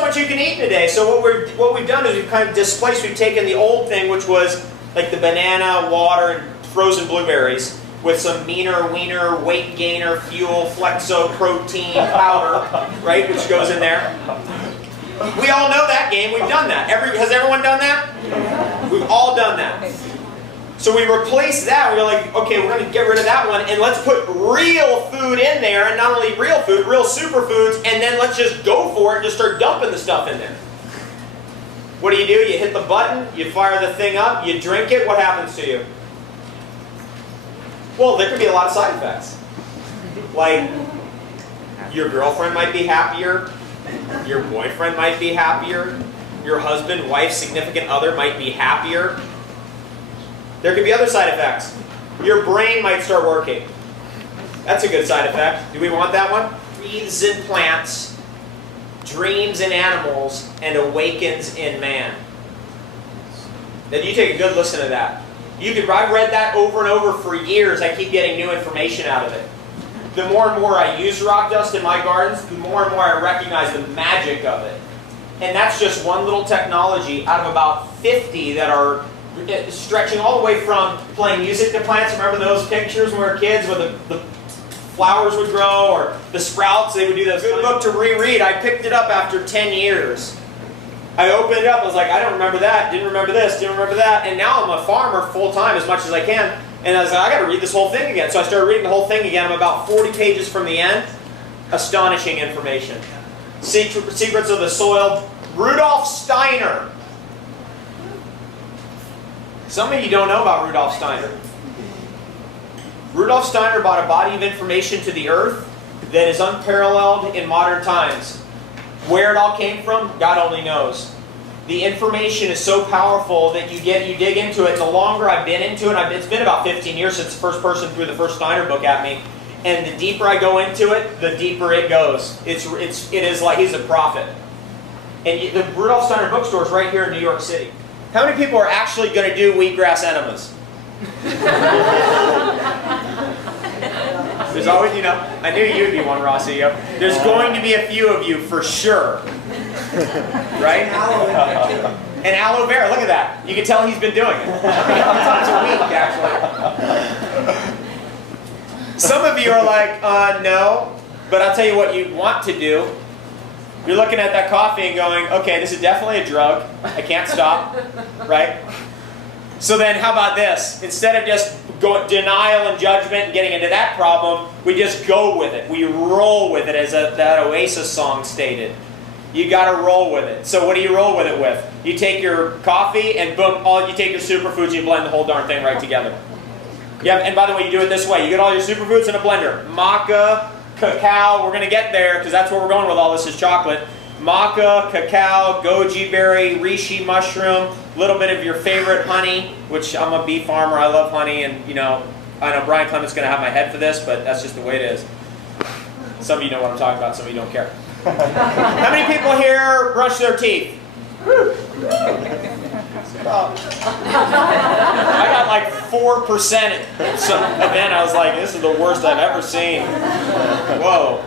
so much you can eat in a day. So what we've done is we've kind of displaced, we've taken the old thing, which was like the banana, water, and frozen blueberries, with some meaner, wiener, weight gainer, fuel, flexo, protein powder, right, which goes in there. We all know that game. We've done that. Has everyone done that? We've all done that. So we replaced that. We were like, okay, we're going to get rid of that one, and let's put real food in there, and not only real food, real superfoods, and then let's just go for it and just start dumping the stuff in there. What do? You hit the button, you fire the thing up, you drink it, what happens to you? Well, there could be a lot of side effects. Like, your girlfriend might be happier, your boyfriend might be happier, your husband, wife, significant other might be happier. There could be other side effects. Your brain might start working. That's a good side effect. Do we want that one? Breathes in plants, dreams in animals, and awakens in man. Then you take a good listen to that. I've read that over and over for years. I keep getting new information out of it. The more and more I use rock dust in my gardens, the more and more I recognize the magic of it. And that's just one little technology out of about 50 that are stretching all the way from playing music to plants. Remember those pictures when we were kids where the flowers would grow, or the sprouts, they would do that. Good book to reread. I picked it up after 10 years. I opened it up, I was like, I don't remember that, didn't remember this, didn't remember that, and now I'm a farmer full-time as much as I can, and I was like, I got to read this whole thing again. So I started reading the whole thing again. I'm about 40 pages from the end. Astonishing information. Secrets of the Soil. Rudolf Steiner. Some of you don't know about Rudolf Steiner. Rudolf Steiner brought a body of information to the earth that is unparalleled in modern times. Where it all came from, God only knows. The information is so powerful that you dig into it. The longer I've been into it, it's been about 15 years since the first person threw the first Steiner book at me, and the deeper I go into it, the deeper it goes. It is like he's a prophet. And the Rudolf Steiner bookstore is right here in New York City. How many people are actually going to do wheatgrass enemas? There's always, I knew you'd be one, Rossi. There's going to be a few of you for sure. Right? And aloe vera, look at that. You can tell he's been doing it. Times a week, actually. Some of you are like, no. But I'll tell you what you want to do. You're looking at that coffee and going, okay, this is definitely a drug. I can't stop. Right? So then how about this? Instead of just denial and judgment and getting into that problem, we just go with it. We roll with it, as that Oasis song stated. You got to roll with it. So what do you roll with it with? You take your coffee and boom, you take your superfoods and you blend the whole darn thing right together. Yeah, and by the way, you do it this way. You get all your superfoods in a blender. Maca, cacao, we're going to get there because that's where we're going with all this is chocolate. Maca, cacao, goji berry, reishi mushroom, a little bit of your favorite honey, which I'm a bee farmer, I love honey, and I know Brian Clement's going to have my head for this, but that's just the way it is. Some of you know what I'm talking about, some of you don't care. How many people here brush their teeth? I got like 4% at some event. I was like, this is the worst I've ever seen. Whoa.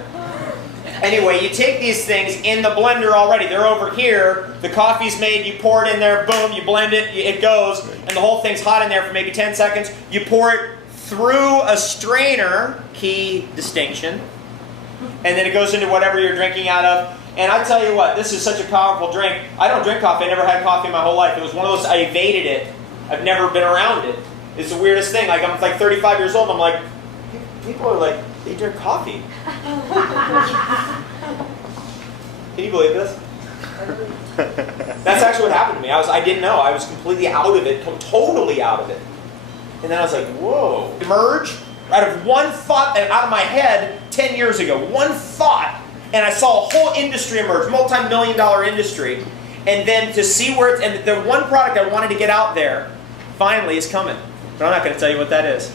Anyway, you take these things in the blender already. They're over here. The coffee's made. You pour it in there. Boom. You blend it. It goes. And the whole thing's hot in there for maybe 10 seconds. You pour it through a strainer. Key distinction. And then it goes into whatever you're drinking out of. And I tell you what, this is such a powerful drink. I don't drink coffee. I never had coffee in my whole life. It was one of those, I evaded it. I've never been around it. It's the weirdest thing. Like, I'm like 35 years old. I'm like, people are like, they drink coffee. Can you believe this? That's actually what happened to me. I didn't know. I was completely out of it, totally out of it. And then I was like, whoa. Emerge out of one thought out of my head 10 years ago. One thought. And I saw a whole industry emerge, multi-million-dollar industry. And then to see where it's, and the one product I wanted to get out there finally is coming. But I'm not going to tell you what that is.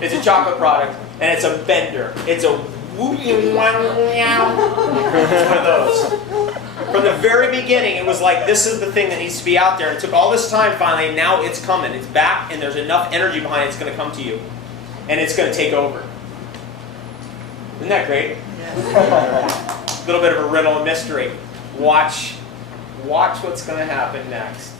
It's a chocolate product, and it's a bender. It's a it's one of those. From the very beginning, it was like, this is the thing that needs to be out there. And it took all this time finally, and now it's coming. It's back, and there's enough energy behind it, it's going to come to you. And it's going to take over. Isn't that great? A little bit of a riddle and mystery. Watch what's going to happen next.